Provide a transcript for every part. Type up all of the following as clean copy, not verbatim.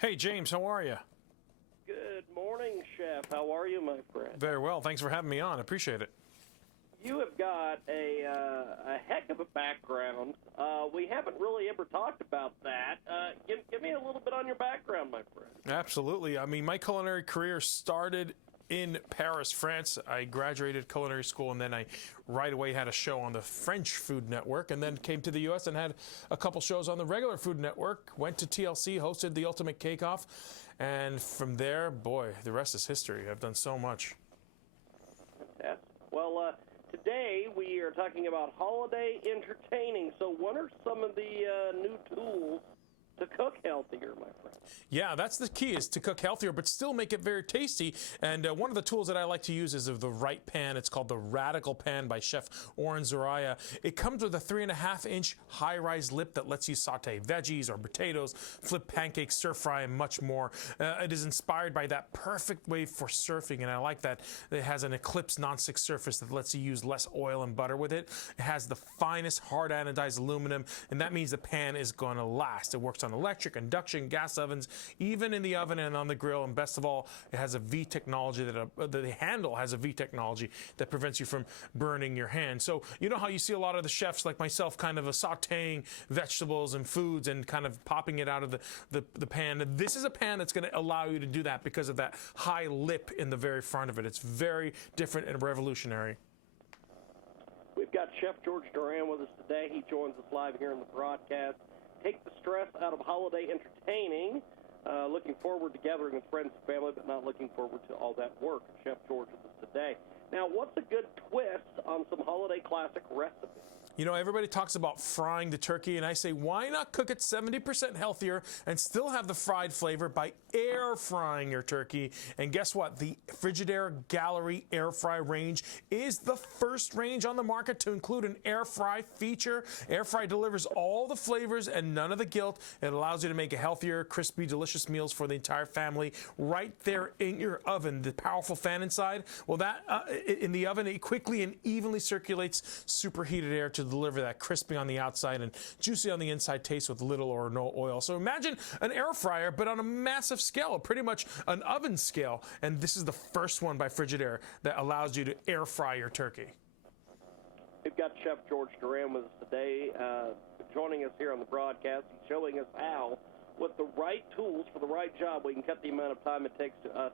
Hey, James, how are you? Good morning, Chef. How are you, my friend? Very well. Thanks for having me on. I appreciate it. You have got a heck of a background. We haven't really ever talked about that. Give me a little bit on your background, my friend. Absolutely. I mean, my culinary career started in Paris, France. I graduated culinary school, and then I right away had a show on the French Food Network, and then came to the U.S. and had a couple shows on the regular Food Network. Went to TLC, hosted the Ultimate Cake Off, and from there, boy, the rest is history. I've done so much. Fantastic. Well, today we are talking about holiday entertaining. So what are some of the new tools to cook healthier, my friend? Yeah, that's the key, is to cook healthier, but still make it very tasty. And one of the tools that I like to use is the right pan. It's called the Radical Pan by Chef Oren Zoraya. It comes with a 3.5-inch high-rise lip that lets you saute veggies or potatoes, flip pancakes, stir fry, and much more. It is inspired by that perfect way for surfing, and I like that it has an Eclipse nonstick surface that lets you use less oil and butter with it. It has the finest hard anodized aluminum, and that means the pan is going to last. It works on electric, induction, gas ovens, even in the oven and on the grill. And best of all, it has a V technology the handle has a V technology that prevents you from burning your hand. So you know how you see a lot of the chefs like myself kind of sauteing vegetables and foods and kind of popping it out of the pan. This is a pan that's going to allow you to do that because of that high lip in the very front of it. It's very different and revolutionary. We've got Chef George Duran with us today. He joins us live here in the broadcast. Take the stress out of holiday entertaining. Looking forward to gathering with friends and family, but not looking forward to all that work. Chef George with us today. Now, what's a good twist on some holiday classic recipes? You know, everybody talks about frying the turkey, and I say, why not cook it 70% healthier and still have the fried flavor by air frying your turkey? And guess what? The Frigidaire Gallery air fry range is the first range on the market to include an air fry feature. Air fry delivers all the flavors and none of the guilt. It allows you to make a healthier, crispy, delicious meals for the entire family right there in your oven. The powerful fan inside, well, that in the oven, it quickly and evenly circulates superheated air to deliver that crispy on the outside and juicy on the inside taste with little or no oil. So imagine an air fryer, but on a massive scale, pretty much an oven scale. And this is the first one by Frigidaire that allows you to air fry your turkey. We've got Chef George Duran with us today, joining us here on the broadcast. He's showing us how, with the right tools for the right job, we can cut the amount of time it takes to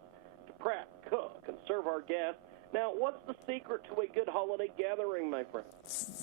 prep, cook, and serve our guests. Now, what's the secret to a good holiday gathering, my friend?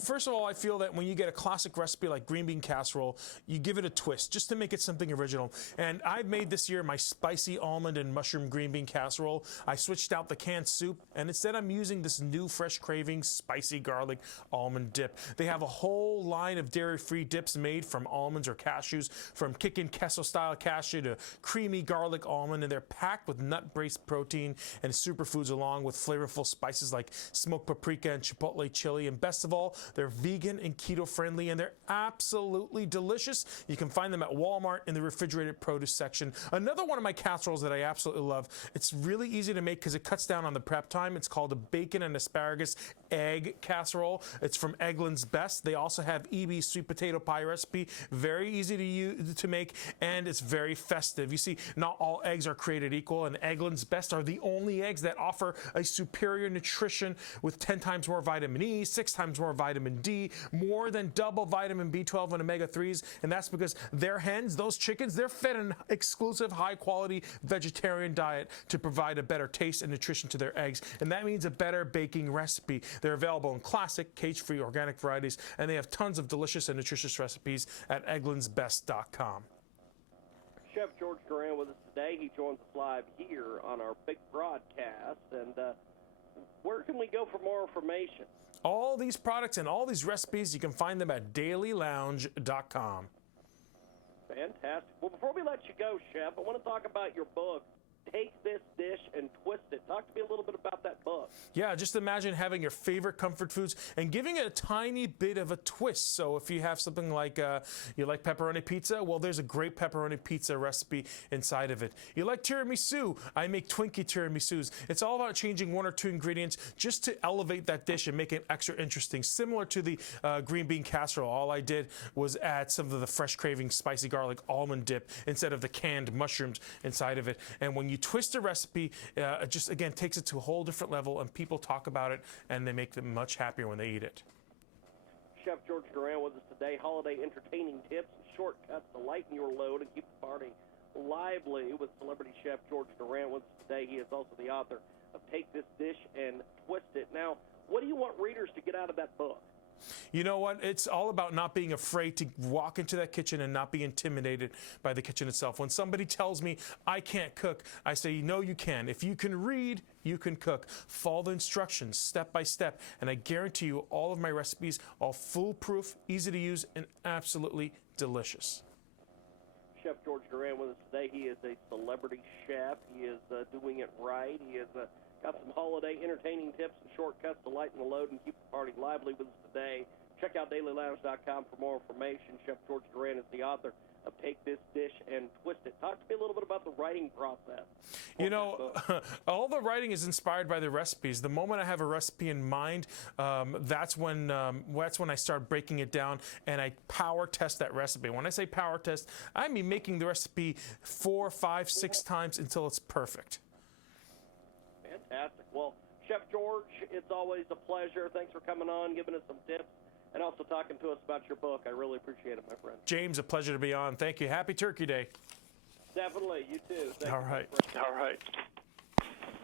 First of all, I feel that when you get a classic recipe like green bean casserole, you give it a twist just to make it something original. And I've made this year my spicy almond and mushroom green bean casserole. I switched out the canned soup, and instead I'm using this new Fresh Cravings spicy garlic almond dip. They have a whole line of dairy-free dips made from almonds or cashews, from kickin' queso-style cashew to creamy garlic almond, and they're packed with nut-based protein and superfoods along with flavorful spices like smoked paprika and chipotle chili. And best of all, they're vegan and keto friendly, and they're absolutely delicious. You can find them at Walmart in the refrigerated produce section. Another one of my casseroles that I absolutely love, it's really easy to make because it cuts down on the prep time. It's called a bacon and asparagus egg casserole. It's from Eggland's Best. They also have EB's sweet potato pie recipe, very easy to make, and it's very festive. You see, not all eggs are created equal, and Eggland's Best are the only eggs that offer a superior nutrition with 10 times more vitamin E, 6 times more vitamin D, more than double vitamin B12 and omega-3s, and that's because their hens, those chickens, they're fed an exclusive high-quality vegetarian diet to provide a better taste and nutrition to their eggs, and that means a better baking recipe. They're available in classic, cage-free organic varieties, and they have tons of delicious and nutritious recipes at egglandsbest.com. Chef George Duran with us today. He joins us live here on our big broadcast, and where can we go for more information? All these products and all these recipes, you can find them at dailylounge.com. Fantastic. Well, before we let you go, Chef, I want to talk about your book, Take This Dish and Twist It. Talk to me a little bit about that book. Yeah, just imagine having your favorite comfort foods and giving it a tiny bit of a twist. So if you have something like, you like pepperoni pizza, well, there's a great pepperoni pizza recipe inside of it. You like tiramisu, I make Twinkie tiramisus. It's all about changing one or two ingredients just to elevate that dish and make it extra interesting. Similar to the green bean casserole, all I did was add some of the fresh craving spicy garlic almond dip instead of the canned mushrooms inside of it. And when you twist a recipe, it just, again, takes it to a whole different level, and people talk about it, and they make them much happier when they eat it. Chef George Duran with us today. Holiday entertaining tips and shortcuts to lighten your load and keep the party lively with celebrity chef George Duran with us today. He is also the author of Take This Dish and Twist It. Now, what do you want readers to get out of that book? You know what? It's all about not being afraid to walk into that kitchen and not be intimidated by the kitchen itself. When somebody tells me I can't cook, I say, no, you can. If you can read, you can cook. Follow the instructions step by step, and I guarantee you all of my recipes are foolproof, easy to use, and absolutely delicious. Chef George Duran with us today. He is a celebrity chef. He is doing it right. He is got some holiday entertaining tips and shortcuts to lighten the load and keep the party lively with us today. Check out dailylounge.com for more information. Chef George Duran is the author of Take This Dish and Twist It. Talk to me a little bit about the writing process. You know, all the writing is inspired by the recipes. The moment I have a recipe in mind, that's when I start breaking it down and I power test that recipe. When I say power test, I mean making the recipe 4, 5, 6 times until it's perfect. Fantastic. Well, Chef George, it's always a pleasure. Thanks for coming on, giving us some tips, and also talking to us about your book. I really appreciate it, my friend. James, a pleasure to be on. Thank you. Happy Turkey Day. Definitely. You too. Thank All you, right. All right.